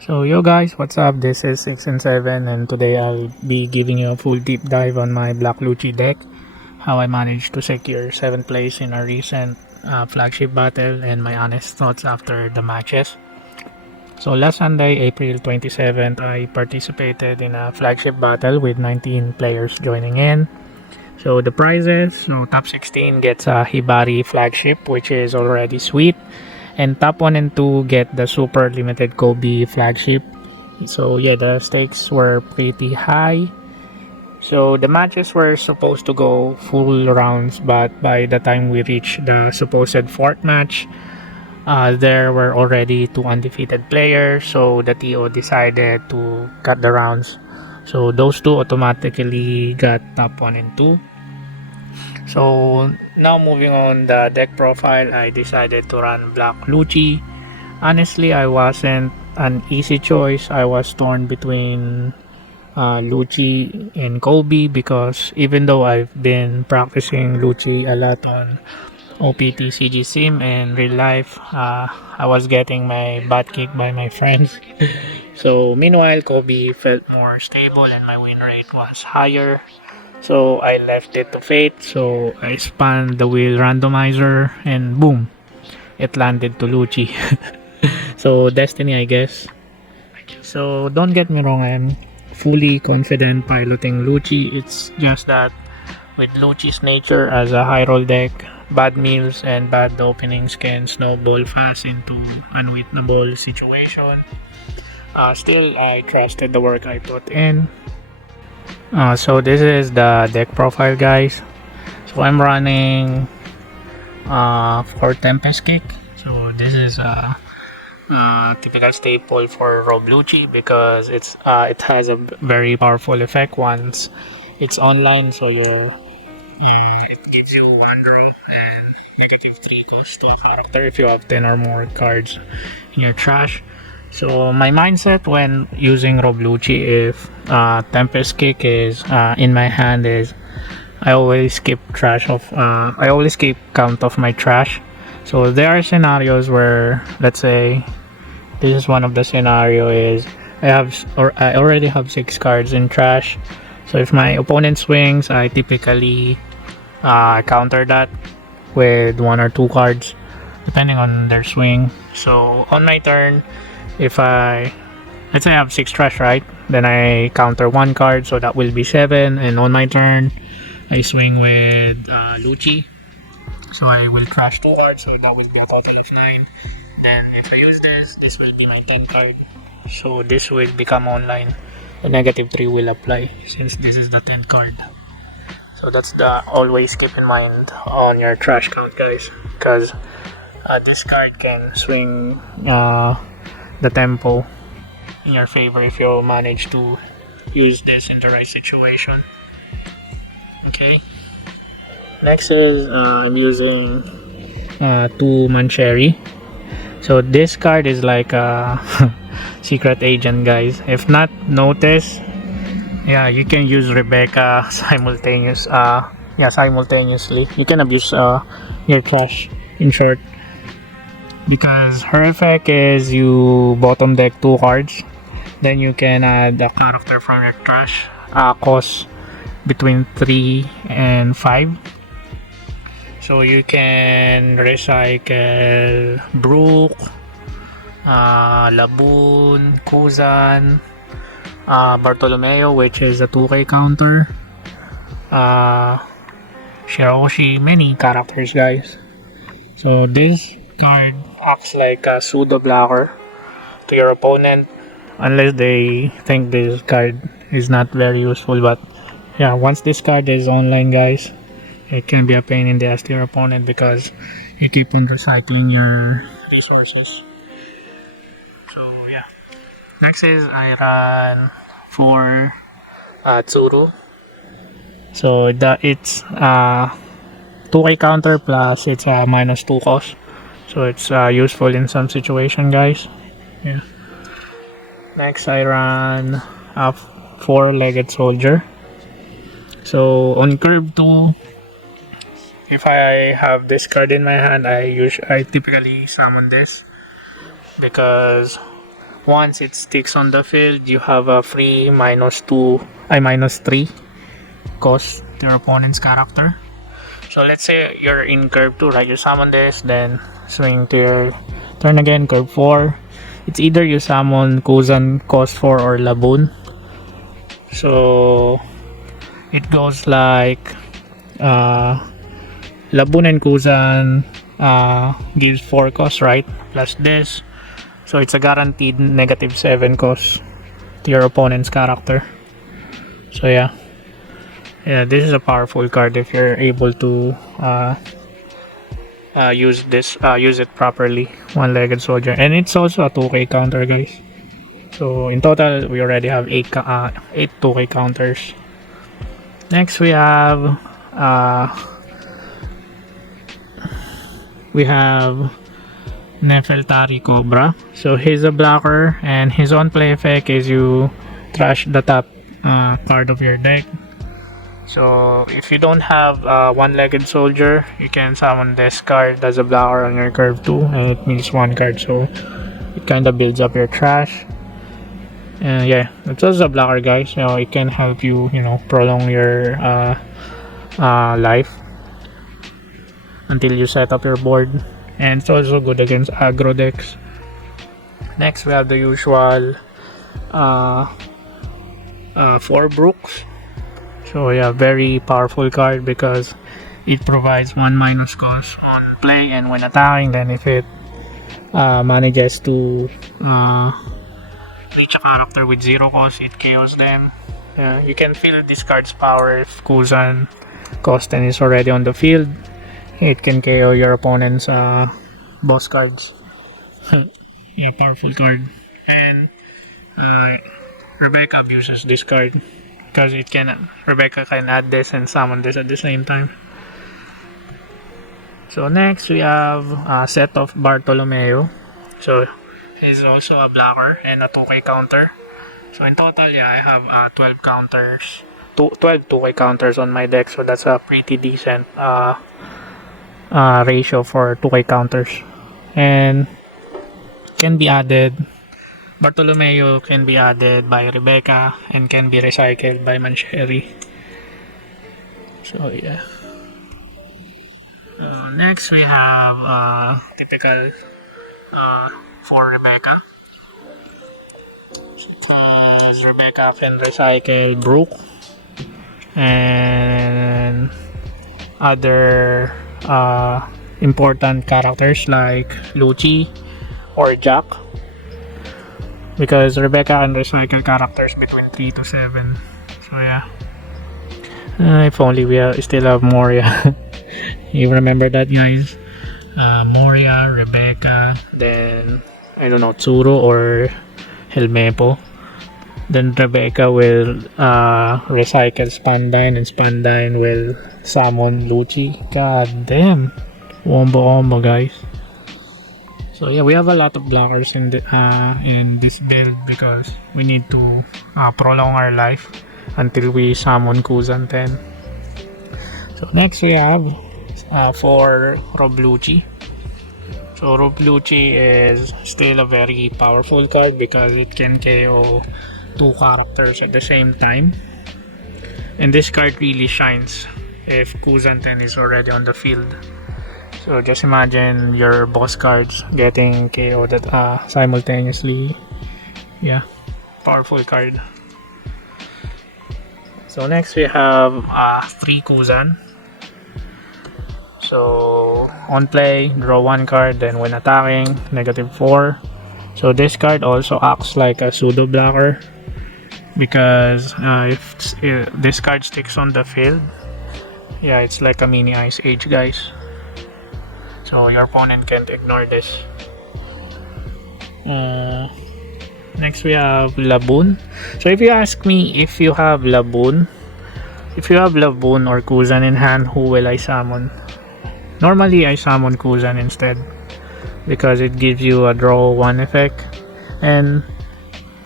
So yo guys, what's up? This is 6 and 7 and today I'll be giving you a full deep dive on my Black Lucci deck, how I managed to secure 7th place in a recent flagship battle, and my honest thoughts after the matches. So last Sunday, April 27th, I participated in a flagship battle with 19 players joining in. So the prizes, so top 16 gets a Hibari flagship, which is already sweet. And top 1 and 2 get the super limited Kobe flagship. So yeah, the stakes were pretty high. So the matches were supposed to go full rounds, but by the time we reached the supposed fourth match, there were already 2 undefeated players, so the TO decided to cut the rounds. So those 2 automatically got top 1 and 2. So now moving on the deck profile, I decided to run Black Lucci. Honestly, I wasn't an easy choice. I was torn between Lucci and Kobe, because even though I've been practicing Lucci a lot on OPTCG sim and real life, I was getting my butt kicked by my friends. So meanwhile, Kobe felt more stable and my win rate was higher. So I left it to fate. So I spun the wheel randomizer and boom, it landed to Lucci. So destiny, I guess. So don't get me wrong, I'm fully confident piloting Lucci. It's just that with Lucci's nature as a high roll deck, bad meals and bad openings can snowball fast into unwinnable situation. Still, I trusted the work I put in. So this is the deck profile, guys. So I'm running for Tempest Kick. So this is a typical staple for Rob Lucci, because it has a very powerful effect once it's online. So it gives you 1 draw and -3 cost to a character if you have 10 or more cards in your trash. So my mindset when using Rob Lucci, if Tempest Kick is in my hand, is I always keep I always keep count of my trash. So there are scenarios where, let's say, this is one of the scenario is I already have 6 cards in trash. So if my opponent swings, I typically counter that with 1 or 2 cards depending on their swing. So on my turn, if let's say I have 6 trash, right? Then I counter 1 card, so that will be 7. And on my turn, I swing with Lucci. So I will trash 2 cards, so that will be a total of 9. Then if I use this will be my 10 card. So this will become online. The -3 will apply since this is the 10 card. So that's the always keep in mind on your trash count, guys, because this card can swing the tempo in your favor if you manage to use this in the right situation. Okay. Next is I'm using 2 Mancheri. So this card is like a secret agent, guys. If not noticed, yeah, you can use Rebecca simultaneously. You can abuse your trash, in short, because her effect is you bottom deck 2 cards, then you can add a character from your trash, cost between 3 and 5. So you can recycle Brook, Laboon, Kuzan, Bartolomeo, which is a 2K counter, Shiroshi, many characters, guys. So this card acts like a pseudo blocker to your opponent, unless they think this card is not very useful. But yeah, once this card is online, guys, it can be a pain in the ass to your opponent because you keep on recycling your resources. So yeah. Next is I run for Tsuru. So it's 2K counter plus it's a -2 cost. So it's useful in some situation, guys. Yeah. Next I run a 4-legged soldier. So on curve 2, if I have this card in my hand, I typically summon this. because once it sticks on the field, you have a free -3 cost to your opponent's character. So let's say you're in curve 2, right? You summon this, then swing to your turn again, curve 4. It's either you summon Kuzan cost 4 or Laboon. So it goes like Laboon and Kuzan gives 4 cost, right? Plus this. So it's a guaranteed -7 cost to your opponent's character. So yeah, this is a powerful card if you're able to use it properly. One-legged soldier, and it's also a 2K counter, guys. So in total, we already have 8 2K counters. Next, we have Nefeltari Cobra. So he's a blocker, and his on-play effect is you trash the top card of your deck. So if you don't have one-legged soldier, you can summon this card as a blocker on your curve 2, and it means 1 card, so it kind of builds up your trash. Yeah, it's also a blocker, guys. It can help you, prolong your life until you set up your board, and it's also good against aggro decks. Next, we have the usual 4 Brooks. So yeah, very powerful card because it provides 1- cost on play and when attacking. Then if it manages to reach a character with 0 cost, it KOs them. You can feel this card's power if Kuzan cost 10 is already on the field. It can KO your opponent's boss cards. Yeah, powerful card. And Rebecca abuses this card because Rebecca can add this and summon this at the same time. So next we have a set of Bartolomeo. So he's also a blocker and a 2K counter. So in total, yeah, I have 12 counters, 12 2K counters on my deck. So that's a pretty decent ratio for 2K counters, and can be added. Bartolomeo can be added by Rebecca and can be recycled by Mancheri. So yeah. Next we have typical for Rebecca, because Rebecca can recycle Brook and other important characters like Lucci or Jack, because Rebecca can recycle characters between 3 to 7. So yeah, if only we still have Moria. You remember that, guys? Moria, Rebecca, then I don't know, Tsuru or Helmepo. Then Rebecca will recycle Spandine, and Spandine will summon Lucci. God damn, wombo, guys. So yeah, we have a lot of blockers in this build because we need to prolong our life until we summon Kuzan 10. So next we have for Rob Lucci. So Rob Lucci is still a very powerful card because it can KO 2 characters at the same time, and this card really shines if Kuzan 10 is already on the field. So just imagine your boss cards getting KO'd simultaneously. Yeah, powerful card. So next we have 3 Kuzan. So on play, draw 1 card, then when attacking, -4. So this card also acts like a pseudo blocker because if this card sticks on the field, yeah, it's like a mini Ice Age, guys. So your opponent can't ignore this. Next we have Laboon. So if you ask me if you have Laboon or Kuzan in hand, who will I summon? Normally I summon Kuzan instead because it gives you a draw 1 effect, and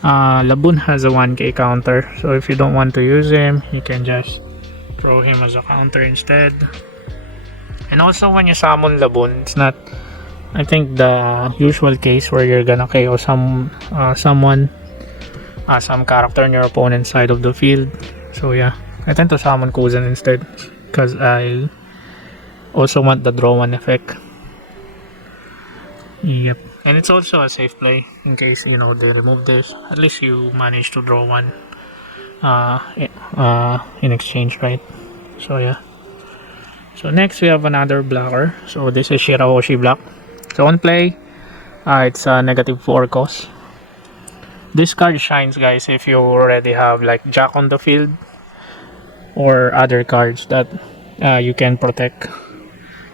Laboon has a 1K counter, so if you don't want to use him, you can just throw him as a counter instead. And also when you summon Laboon, it's not I think the usual case where you're gonna KO some some character on your opponent's side of the field. So yeah, I tend to summon Kuzan instead because I also want the draw one effect. Yep, and it's also a safe play in case they remove this. At least you manage to draw one in exchange, right? So yeah. So next we have another blocker. So this is Shirahoshi block. So on play, it's a -4 cost. This card shines, guys, if you already have like Jack on the field or other cards that you can protect.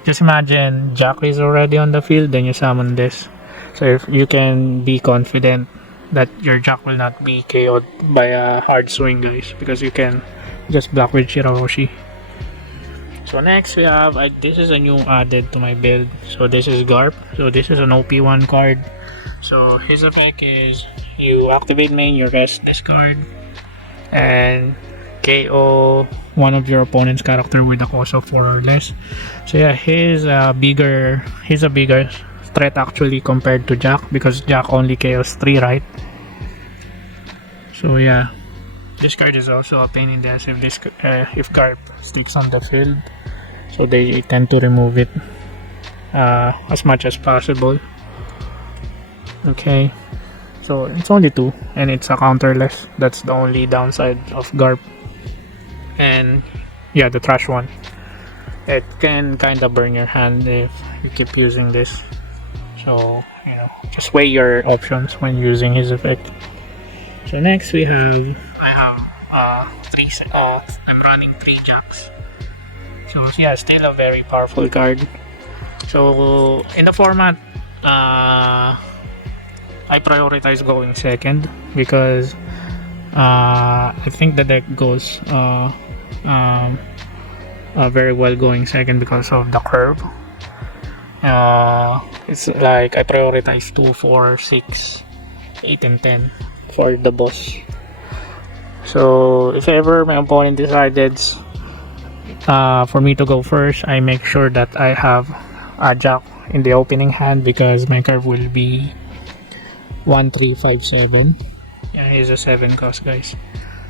Just imagine Jack is already on the field, then you summon this. So if you can be confident that your Jack will not be KO'd by a hard swing, guys, because you can just block with Shirahoshi. So next we have, this is a new added to my build. So this is Garp. So this is an OP1 card. So his effect is you activate main, you rest this card, and KO one of your opponent's character with a cost of 4 or less. So yeah, he's a bigger threat actually compared to Jack, because Jack only KOs 3, right? So yeah, this card is also a pain in the ass if Garp sticks on the field. So they tend to remove it as much as possible. Okay, so it's only 2 and it's a counterless. That's the only downside of Garp. And yeah, the trash one, it can kind of burn your hand if you keep using this. So just weigh your options when using his effect. So next I have I'm running 3 Jacks. So yeah, still a very powerful card. So in the format, I prioritize going second because I think the deck goes very well going second because of the curve. It's like I prioritize 2, 4, 6, 8, and 10 for the boss. So if ever my opponent decided for me to go first, I make sure that I have a Jack in the opening hand because my curve will be 1, 3, 5, 7. Yeah, he's a 7 cost, guys.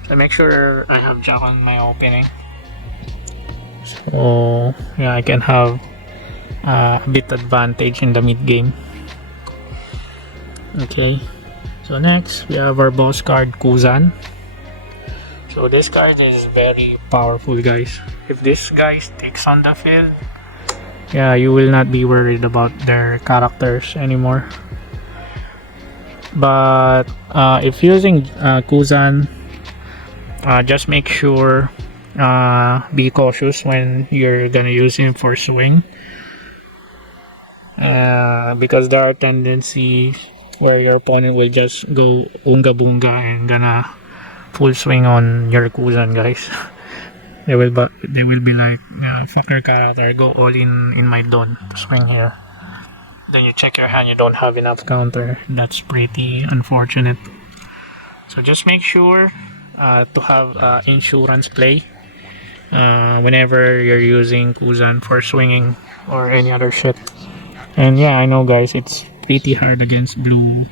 So make sure I have Jack on my opening. So yeah, I can have a bit advantage in the mid game. Okay, so next we have our boss card, Kuzan. So this card is very powerful, guys. If this guy sticks on the field, yeah, you will not be worried about their characters anymore. But if using Kuzan, just make sure be cautious when you're gonna use him for swing, because there are tendencies where your opponent will just go unga bunga and gonna full swing on your Kuzan, guys. They will be like, fuck your character, go all in my Dawn to swing here. Then you check your hand, you don't have enough counter. That's pretty unfortunate. So just make sure to have insurance play whenever you're using Kuzan for swinging or any other shit. And yeah, I know, guys, it's pretty hard against blue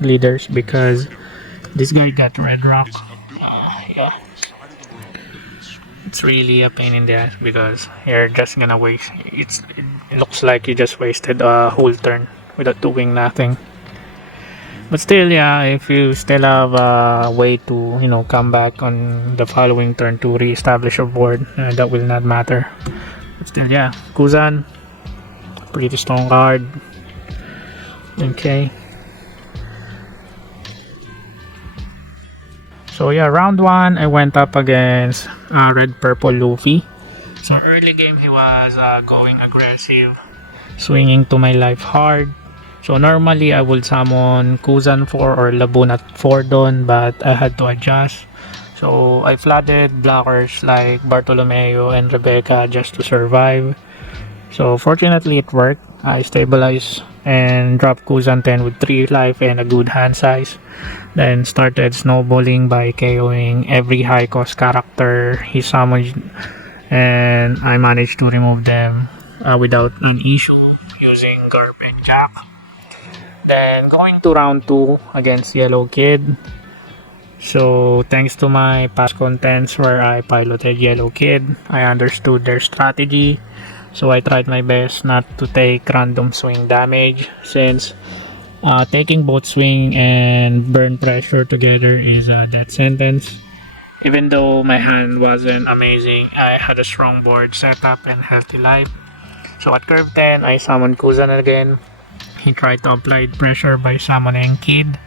leaders because this guy got red rock. Yeah, it's really a pain in the ass because you're just gonna waste. It looks like you just wasted a whole turn without doing nothing. But still, yeah, if you still have a way to come back on the following turn to re-establish your board, that will not matter. But still, yeah, Kuzan, pretty strong card. Okay. So yeah, round 1, I went up against Red Purple Luffy. So early game, he was going aggressive, swinging to my life hard. So normally, I would summon Kuzan 4 or Laboon at 4 doon, but I had to adjust. So I flooded blockers like Bartolomeo and Rebecca just to survive. So fortunately, it worked. I stabilized and dropped Kuzan 10 with 3 life and a good hand size. Then started snowballing by KOing every high cost character he summoned, and I managed to remove them without an issue using Garp Big Jack. Then going to round 2 against Yellow Kid. So thanks to my past contents where I piloted Yellow Kid, I understood their strategy. So I tried my best not to take random swing damage, since taking both swing and burn pressure together is a death sentence. Even though my hand wasn't amazing, I had a strong board setup and healthy life. So at curve 10, I summoned Kuzan again. He tried to apply pressure by summoning Kid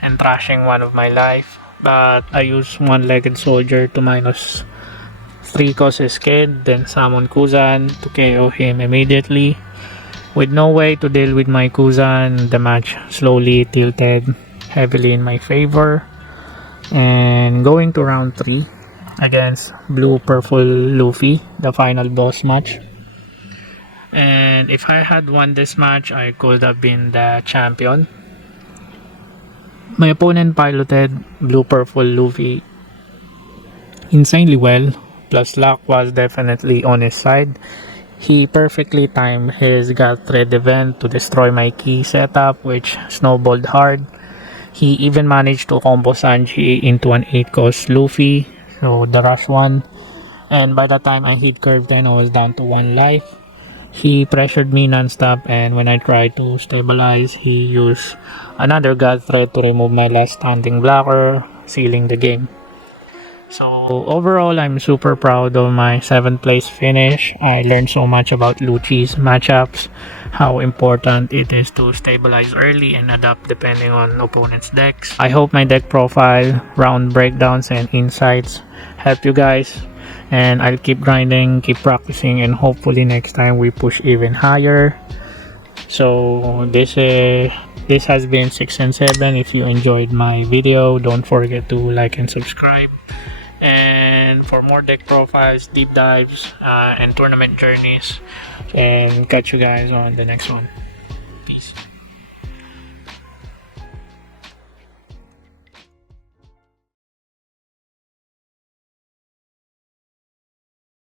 and trashing one of my life, but I used one-legged soldier to minus 3 causes Kid, then summoned Kuzan to KO him immediately. With no way to deal with my Kuzan, the match slowly tilted heavily in my favor. And going to round 3 against Blue Purple Luffy, the final boss match. And if I had won this match, I could have been the champion. My opponent piloted Blue Purple Luffy insanely well, plus luck was definitely on his side. He perfectly timed his God Thread event to destroy my key setup, which snowballed hard. He even managed to combo Sanji into an 8-cost Luffy, so the rush one. And by the time I hit curve 10, I was down to 1 life. He pressured me non-stop, and when I tried to stabilize, he used another God Thread to remove my last standing blocker, sealing the game. So overall, I'm super proud of my 7th place finish. I learned so much about Lucci's matchups, how important it is to stabilize early and adapt depending on opponent's decks. I hope my deck profile, round breakdowns, and insights help you guys. And I'll keep grinding, keep practicing, and hopefully next time we push even higher. So this has been 6 and 7. If you enjoyed my video, don't forget to like and subscribe. And for more deck profiles, deep dives, and tournament journeys, and catch you guys on the next one.